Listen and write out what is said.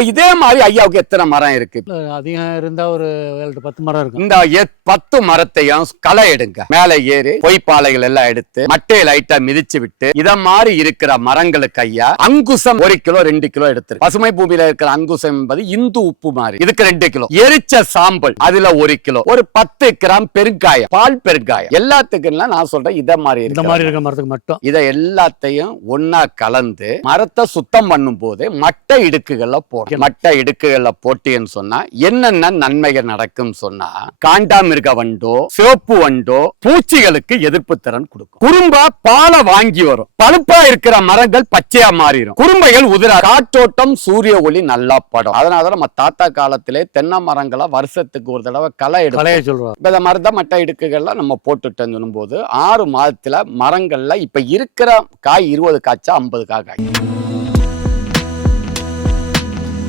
இப்ப இதே மாதிரி ஐயாவுக்கு எத்தனை மரம் இருக்கு? அதிகம் இருந்தா ஒரு 7-10 மரம் இருக்கும். இந்த 10 மரத்தையும் களை எடுங்க, மேல ஏறி பொய்ப்பாலைகள் எல்லாம் எடுத்து மட்டையை லைட்டா மிதிச்சு விட்டு இத மாதிரி இருக்கிற மரங்களுக்கு ஐயா அங்குசம் 1 கிலோ 2 கிலோ எடுத்து, பசுமை பூமியில இருக்கிற அங்குசம் என்பது இந்து உப்பு மாதிரி, இதுக்கு 2 கிலோ, எரிச்ச சாம்பல் அதுல 1 கிலோ, ஒரு 10 கிராம் பெருங்காயம், பால் பெருங்காயம், எல்லாத்துக்கும் நான் சொல்றேன் இத மாதிரி இந்த மாதிரி இருக்க மரத்துக்கு மட்டும் இத எல்லாத்தையும் ஒன்னா கலந்து மரத்தை சுத்தம் பண்ணும் போது மட்டை இடுக்குகள்ல போட்டு, மட்டை இடுக்குகள்ல போட்டேன்னு சொன்னா என்னென்ன நன்மைகள் நடக்கும் சொன்னா, காண்டாமிருக வண்டோ சிவப்பு வண்டோ பூச்சிகளுக்கு எதிர்ப்பு திறன் கொடுக்கும். குறும்பா பாலை வாங்கி வரும், பழுப்பா இருக்கிற மரங்கள் பச்சையா மாறிடும், குறும்பைகள் உதிரா, காற்றோட்டம் சூரிய ஒளி நல்லா படும். அதனால நம்ம தாத்தா காலத்திலே தென்னை மரங்களை வருஷத்துக்கு ஒரு தடவை களை சொல்றோம். இந்த மரத்தை மட்டை இடுக்குகள்ல நம்ம போட்டுட்டோம் போது 6 மாதத்துல மரங்கள்ல இப்ப இருக்கிற காய் 20 காய்ச்சா 50 காய்.